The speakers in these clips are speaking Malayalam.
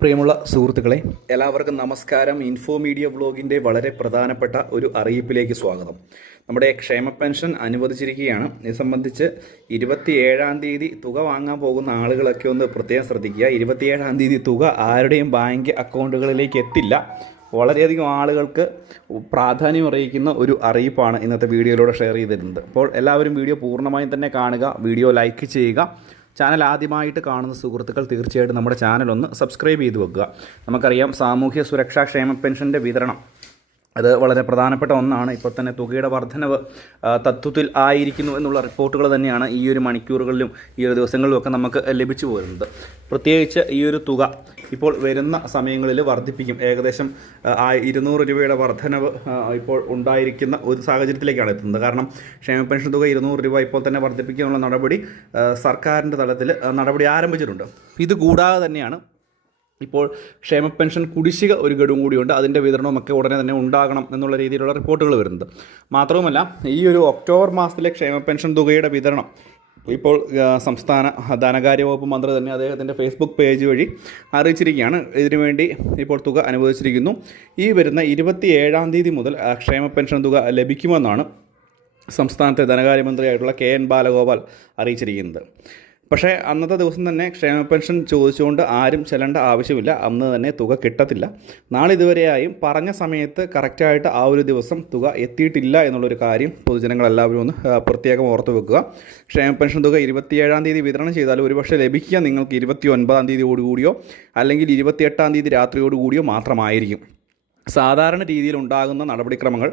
പ്രിയമുള്ള സുഹൃത്തുക്കളെ, എല്ലാവർക്കും നമസ്കാരം. ഇൻഫോ മീഡിയ വ്ലോഗിൻ്റെ വളരെ പ്രധാനപ്പെട്ട ഒരു അറിയിപ്പിലേക്ക് സ്വാഗതം. നമ്മുടെ ക്ഷേമ പെൻഷൻ അനുവദിച്ചിരിക്കുകയാണ്. ഇത് സംബന്ധിച്ച് 27-ാം തീയതി തുക വാങ്ങാൻ പോകുന്ന ആളുകളൊക്കെ ഒന്ന് പ്രത്യേകം ശ്രദ്ധിക്കുക. 27-ാം തീയതി തുക ആരുടെയും ബാങ്ക് അക്കൗണ്ടുകളിലേക്ക് എത്തില്ല. വളരെയധികം ആളുകൾക്ക് പ്രാധാന്യം അറിയിക്കുന്ന ഒരു അറിയിപ്പാണ് ഇന്നത്തെ വീഡിയോയിലൂടെ ഷെയർ ചെയ്തിരുന്നത്. അപ്പോൾ എല്ലാവരും വീഡിയോ പൂർണ്ണമായും തന്നെ കാണുക, വീഡിയോ ലൈക്ക് ചെയ്യുക. ചാനൽ ആദ്യമായിട്ട് കാണുന്ന സുഹൃത്തുക്കൾ തീർച്ചയായിട്ടും നമ്മുടെ ചാനലൊന്ന് സബ്സ്ക്രൈബ് ചെയ്ത് വെക്കുക. നമുക്കറിയാം, സാമൂഹ്യ സുരക്ഷാ ക്ഷേമ പെൻഷൻ്റെ വിതരണം അത് വളരെ പ്രധാനപ്പെട്ട ഒന്നാണ്. ഇപ്പോൾ തന്നെ തുകയുടെ വർധനവ് തത്വത്തിൽ ആയിരിക്കുന്നു എന്നുള്ള റിപ്പോർട്ടുകൾ തന്നെയാണ് ഈ ഒരു മണിക്കൂറുകളിലും ഈ ഒരു ദിവസങ്ങളിലുമൊക്കെ നമുക്ക് ലഭിച്ചു പോരുന്നത്. പ്രത്യേകിച്ച് ഈ ഒരു തുക ഇപ്പോൾ വരുന്ന സമയങ്ങളിൽ വർദ്ധിപ്പിക്കും. ഏകദേശം 200 രൂപയുടെ വർധനവ് ഇപ്പോൾ ഉണ്ടായിരിക്കുന്ന ഒരു സാഹചര്യത്തിലേക്കാണ് എത്തുന്നത്. കാരണം ക്ഷേമ പെൻഷൻ തുക 200 രൂപ ഇപ്പോൾ തന്നെ വർദ്ധിപ്പിക്കാനുള്ള നടപടി സർക്കാരിൻ്റെ തലത്തിൽ നടപടി ആരംഭിച്ചിട്ടുണ്ട്. ഇതുകൂടാതെ തന്നെയാണ് ഇപ്പോൾ ക്ഷേമ പെൻഷൻ കുടിശ്ശിക ഒരു ഗഡുവും കൂടിയുണ്ട്. അതിൻ്റെ വിതരണമൊക്കെ ഉടനെ തന്നെ ഉണ്ടാകണം എന്നുള്ള രീതിയിലുള്ള റിപ്പോർട്ടുകൾ വരുന്നുണ്ട്. മാത്രവുമല്ല, ഈ ഒരു ഒക്ടോബർ മാസത്തിലെ ക്ഷേമ പെൻഷൻ തുകയുടെ വിതരണം ഇപ്പോൾ സംസ്ഥാന ധനകാര്യ വകുപ്പ് മന്ത്രി തന്നെ അദ്ദേഹത്തിൻ്റെ ഫേസ്ബുക്ക് പേജ് വഴി അറിയിച്ചിരിക്കുകയാണ്. ഇതിനുവേണ്ടി ഇപ്പോൾ തുക അനുവദിച്ചിരിക്കുന്നു. ഈ വരുന്ന 27-ാം തീയതി മുതൽ ക്ഷേമ പെൻഷൻ തുക ലഭിക്കുമെന്നാണ് സംസ്ഥാനത്തെ ധനകാര്യമന്ത്രിയായിട്ടുള്ള KN ബാലഗോപാൽ അറിയിച്ചിരിക്കുന്നത്. പക്ഷേ അന്നത്തെ ദിവസം തന്നെ ക്ഷേമ പെൻഷൻ ചോദിച്ചുകൊണ്ട് ആരും ചെല്ലേണ്ട ആവശ്യമില്ല. അന്ന് തന്നെ തുക കിട്ടത്തില്ല. നാളിതുവരെയായും പറഞ്ഞ സമയത്ത് കറക്റ്റായിട്ട് ആ ഒരു ദിവസം തുക എത്തിയിട്ടില്ല എന്നുള്ളൊരു കാര്യം പൊതുജനങ്ങളെല്ലാവരും ഒന്ന് പ്രത്യേകം ഓർത്ത് വെക്കുക. ക്ഷേമ പെൻഷൻ തുക 27-ാം തീയതി വിതരണം ചെയ്താൽ ഒരുപക്ഷെ ലഭിക്കുക നിങ്ങൾക്ക് 29-ാം തീയതിയോടുകൂടിയോ അല്ലെങ്കിൽ 28-ാം തീയതി രാത്രിയോടുകൂടിയോ മാത്രമായിരിക്കും. സാധാരണ രീതിയിൽ ഉണ്ടാകുന്ന നടപടിക്രമങ്ങൾ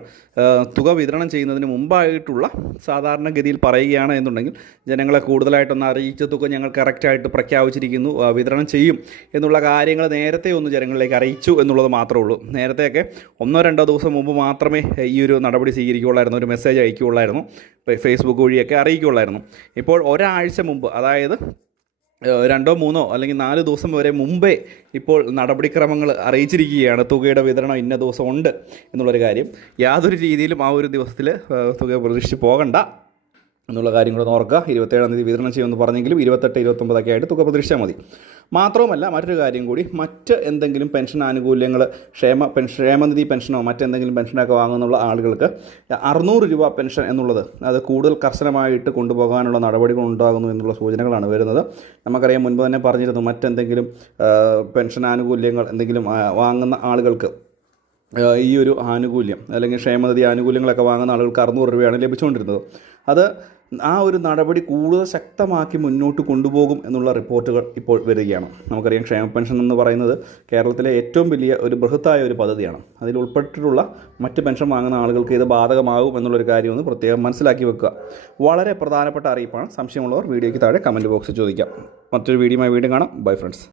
തുക വിതരണം ചെയ്യുന്നതിന് മുമ്പായിട്ടുള്ള സാധാരണഗതിയിൽ പറയുകയാണ് എന്നുണ്ടെങ്കിൽ ജനങ്ങളെ കൂടുതലായിട്ടൊന്ന് അറിയിച്ച തുക ഞങ്ങൾ കറക്റ്റായിട്ട് പ്രഖ്യാപിച്ചിരിക്കുന്നു, വിതരണം ചെയ്യും എന്നുള്ള കാര്യങ്ങൾ നേരത്തെ ഒന്ന് ജനങ്ങളിലേക്ക് അറിയിച്ചു എന്നുള്ളത് മാത്രമേ ഉള്ളൂ. നേരത്തെയൊക്കെ 1-2 ദിവസം മുമ്പ് മാത്രമേ ഈ ഒരു നടപടി സ്വീകരിക്കുകയുള്ളായിരുന്നു, ഒരു മെസ്സേജ് അയക്കുകയുള്ളായിരുന്നു, ഫേസ്ബുക്ക് വഴിയൊക്കെ അറിയിക്കുകയുള്ളായിരുന്നു. ഇപ്പോൾ ഒരാഴ്ച മുമ്പ്, അതായത് 2-3 അല്ലെങ്കിൽ 4 ദിവസം വരെ മുമ്പേ ഇപ്പോൾ നടപടിക്രമങ്ങൾ അറിയിച്ചിരിക്കുകയാണ്. തുകയുടെ വിതരണം ഇന്ന ദിവസം ഉണ്ട് എന്നുള്ളൊരു കാര്യം. യാതൊരു രീതിയിലും ആ ഒരു ദിവസത്തിൽ തുക പ്രതീക്ഷിച്ച് പോകണ്ട എന്നുള്ള കാര്യം കൂടെ ഓർക്കുക. 27-ാം തീയതി വിതരണം ചെയ്യുമെന്ന് പറഞ്ഞെങ്കിലും 28-29 ആയിട്ട് തുക പ്രതീക്ഷിച്ചാൽ മതി. മാത്രവുമല്ല, മറ്റൊരു കാര്യം കൂടി, മറ്റ് എന്തെങ്കിലും പെൻഷൻ ആനുകൂല്യങ്ങൾ, ക്ഷേമനിധി പെൻഷനോ മറ്റെന്തെങ്കിലും പെൻഷനൊക്കെ വാങ്ങുന്നുള്ള ആളുകൾക്ക് 600 രൂപ പെൻഷൻ എന്നുള്ളത് അത് കൂടുതൽ കർശനമായിട്ട് കൊണ്ടുപോകാനുള്ള നടപടികൾ ഉണ്ടാകുന്നു എന്നുള്ള സൂചനകളാണ് വരുന്നത്. നമുക്കറിയാം, മുൻപ് തന്നെ പറഞ്ഞിരുന്നു, മറ്റെന്തെങ്കിലും പെൻഷൻ ആനുകൂല്യങ്ങൾ എന്തെങ്കിലും വാങ്ങുന്ന ആളുകൾക്ക് ഈ ഒരു ആനുകൂല്യം അല്ലെങ്കിൽ ക്ഷേമനിധി ആനുകൂല്യങ്ങളൊക്കെ വാങ്ങുന്ന ആളുകൾക്ക് 600 രൂപയാണ് ലഭിച്ചുകൊണ്ടിരുന്നത്. അത് ആ ഒരു നടപടി കൂടുതൽ ശക്തമാക്കി മുന്നോട്ട് കൊണ്ടുപോകും എന്നുള്ള റിപ്പോർട്ടുകൾ ഇപ്പോൾ വരികയാണ്. നമുക്കറിയാം, ക്ഷേമ പെൻഷൻ എന്ന് പറയുന്നത് കേരളത്തിലെ ഏറ്റവും വലിയ ഒരു ബൃഹത്തായ ഒരു പദ്ധതിയാണ്. അതിൽ ഉൾപ്പെട്ടിട്ടുള്ള മറ്റ് പെൻഷൻ വാങ്ങുന്ന ആളുകൾക്ക് ഇത് ബാധകമാകും എന്നുള്ളൊരു കാര്യമൊന്ന് പ്രത്യേകം മനസ്സിലാക്കി വെക്കുക. വളരെ പ്രധാനപ്പെട്ട അറിയിപ്പാണ്. സംശയമുള്ളവർ വീഡിയോയ്ക്ക് താഴെ കമൻറ്റ് ബോക്സിൽ ചോദിക്കാം. മറ്റൊരു വീഡിയോയുമായി വീണ്ടും കാണാം. Bye friends.